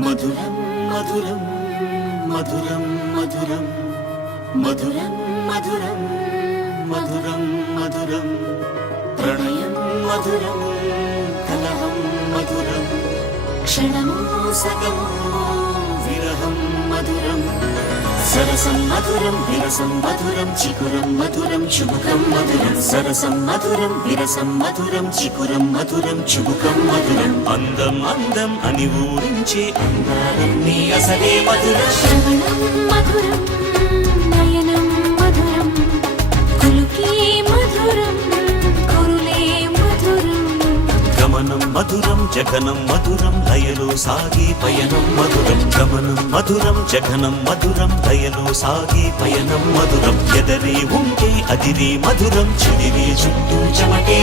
మధురం మధురం మధురం మధురం మధురం మధురం మధురం మధురం ప్రణయం మధురం కలహం మధురం క్షణము సగము విరహం మధురం సరసం మధురం విరసం మధురం చికురం మధురం చుబుకం మధురం సరసం మధురం విరసం మధురం చికురం మధురం చుబుకం మధురం అందం అందం అని ఊరించే అందాలన్నీ అసలే మధురం శ్రవణం మధురం నయనం మధురం కులుకే మధురం కురులే మధురం గమనం మధురం జగనం మధురం లయలో సాగే పయనం మధురం గమనం మధురం జగనం మధురం లయలో సాగే పయనం మధురం ఎదరే ఉంటే అదిరే మధురం చెదిరే చుట్టూ చెమటే